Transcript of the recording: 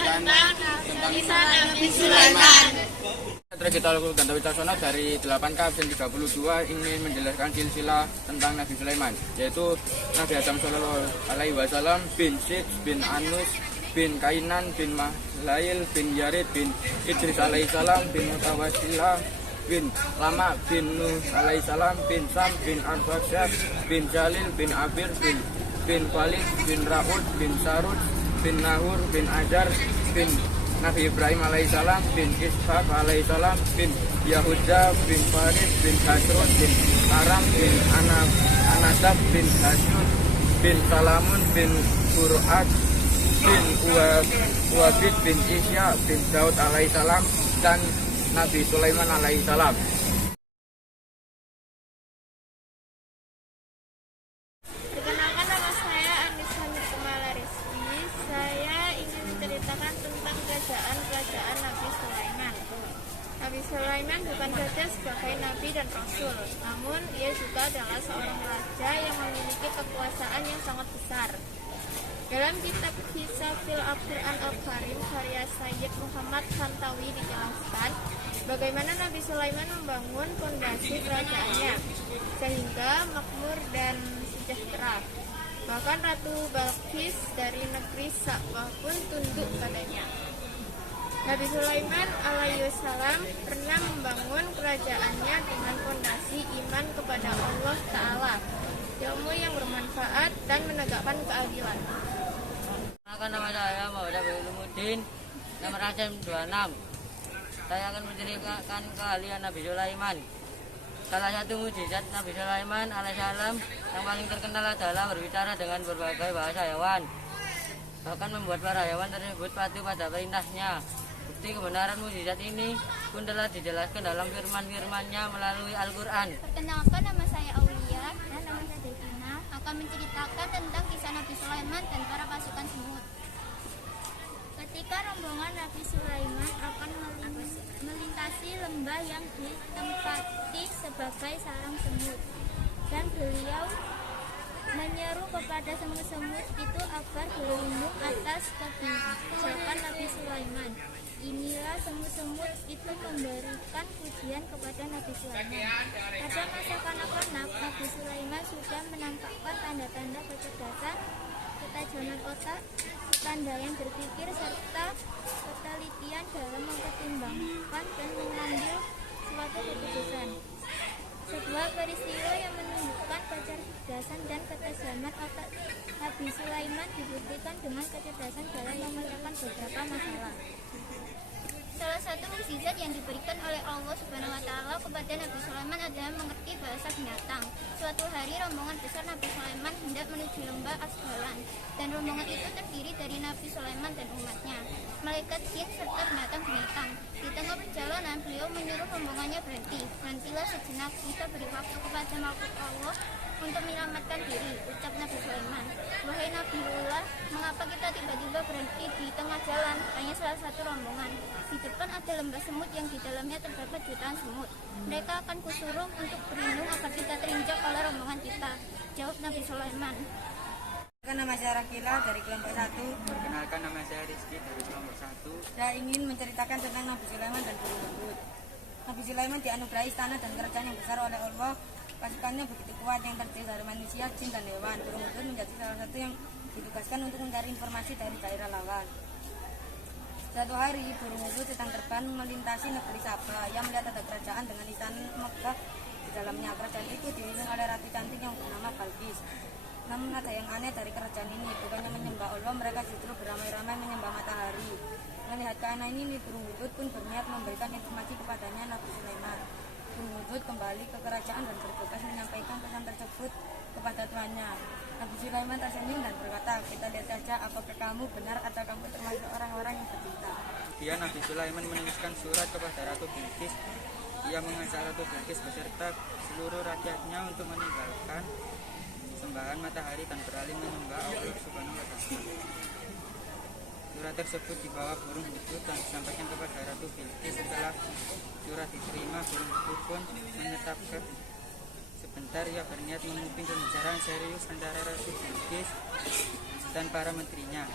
menceritakan tentang kisah Nabi Sulaiman. Kita lakukan Wicaksono dari 8K absen 32 ingin menjelaskan silsilah tentang Nabi Sulaiman, yaitu Nabi Adam Shallallahu Alaihi Wasallam bin Sid bin Anus bin Kainan bin Mahlail bin Yarid bin Idris alaihissalam bin Mutawasilah bin Lama bin Nuh alaihissalam bin Sam bin Arfasyah bin Jalil bin Abir bin Khalid bin Raud bin Sarud bin Nahur bin Ajar bin Nabi Ibrahim alaihissalam bin Ishaq alaihissalam bin Yahuda bin Farid bin Hasrun bin Aram bin Anasab bin Hasyud bin Salamun bin Qur'at bin Uwabid bin Isya bin Daud alaihissalam dan Nabi Sulaiman alaihissalam. Perkenalkan, nama saya Anissa Nurkumala Rizky. Saya ingin menceritakan tentang kerajaan Nabi Sulaiman. Nabi Sulaiman bukan saja sebagai nabi dan rasul, namun ia juga adalah seorang raja yang memiliki kekuasaan yang sangat besar. Dalam kitab Kisah fil Al-Quran Al-Karim karya Sayyid Muhammad Tantawi dijelaskan bagaimana Nabi Sulaiman membangun fondasi kerajaannya sehingga makmur dan sejahtera. Bahkan Ratu Balqis dari negeri Sa'bah pun tunduk padanya. Nabi Sulaiman alaihissalam pernah membangun kerajaannya dengan fondasi iman kepada Allah Ta'ala, ilmu yang bermanfaat dan menegakkan keadilan. Nama saya Muhammad Abdulmuddin, nomor absen 26. Saya akan menceritakan keahlian Nabi Sulaiman. Salah satu mukjizat Nabi Sulaiman alaihissalam yang paling terkenal adalah berbicara dengan berbagai bahasa hewan, bahkan membuat para hewan tersebut patuh pada perintahnya. Bukti kebenaran mukjizat ini pun telah dijelaskan dalam firman-firmannya melalui Al-Quran. Perkenalkan, nama saya Aulia dan nama saya Devina akan menceritakan tentang kisah Nabi Sulaiman dan para pasukan semut. Ketika rombongan Nabi Sulaiman akan melintasi lembah yang ditempati sebagai sarang semut, dan beliau menyeru kepada semut-semut itu agar berlindung atas kebijakan Nabi Sulaiman. Inilah semut-semut itu memberikan pujian kepada Nabi Sulaiman. Pada masa kanak-kanak, Nabi Sulaiman sudah menampakkan tanda-tanda kecerdasan, ketajaman otak, kepandaian berpikir, serta ketelitian dalam mempertimbangkan dan mengambil suatu keputusan. Sebuah peristiwa yang menunjukkan kecerdasan dan ketajaman otak Nabi Sulaiman dibuktikan dengan kecerdasan dalam memecahkan beberapa masalah. Salah satu mukjizat yang diberikan oleh Allah Subhanahu wa Ta'ala kepada Nabi Sulaiman adalah mengerti bahasa binatang. Suatu hari rombongan besar Nabi Sulaiman hendak menuju lembah Asbalan, dan rombongan itu terdiri dari Nabi Sulaiman dan umatnya, malaikat jin serta binatang-binatang. Di tengah perjalanan beliau menyuruh rombongannya berhenti. Berhentilah sejenak, kita beri waktu kepada makhluk Allah untuk menyelamatkan diri, ucap Nabi Sulaiman. Wahai Nabiullah, mengapa kita tiba-tiba berhenti di tengah jalan? Tanya salah satu rombongan. Di depan ada lembah semut yang di dalamnya terdapat jutaan semut. Mereka akan kusuruh untuk berlindung agar kita terinjak oleh rombongan kita, jawab Nabi Sulaiman. Nama saya Rakila dari kelompok 1. Perkenalkan, nama saya Rizky dari kelompok 1. Saya ingin menceritakan tentang Nabi Sulaiman dan burung Hud. Nabi Sulaiman dianugerahi istana dan kerajaan yang besar oleh Allah. Pasukannya begitu kuat yang terdiri dari manusia, jin, dan hewan. Burung Hud menjadi salah satu yang ditugaskan untuk mencari informasi dari daerah lawan. Suatu hari, burung Hud sedang terbang melintasi negeri Sabah. Ia melihat ada kerajaan dengan istana megah di dalamnya. Kerajaan itu dipimpin oleh ratu cantik yang bernama Balqis. Namun ada yang aneh dari kerajaan ini, bukannya menyembah Allah, mereka justru beramai-ramai menyembah matahari. Melihat keanehan ini, burung Hud pun berniat memberikan informasi kepadanya Nabi Sulaiman. Burung Hud kembali ke kerajaan dan bergegas menyampaikan pesan tersebut kepada tuannya. Nabi Sulaiman tersenyum dan berkata, kita lihat saja apakah kamu benar atau kamu termasuk orang-orang yang bercinta. Kemudian Nabi Sulaiman menuliskan surat kepada Ratu Bilqis. Ia mengajak Ratu Bilqis beserta seluruh rakyatnya untuk meninggalkan sembahan matahari dan beralih menyembah Allah Subhanahu wa Ta'ala. Surat tersebut dibawa burung Hud dan disampaikan kepada Ratu Bilqis. Setelah surat diterima, burung Hud pun menetapkan. Sebentar ia berniat memimpin pembicaraan serius antara Ratu Bilqis dan para menterinya.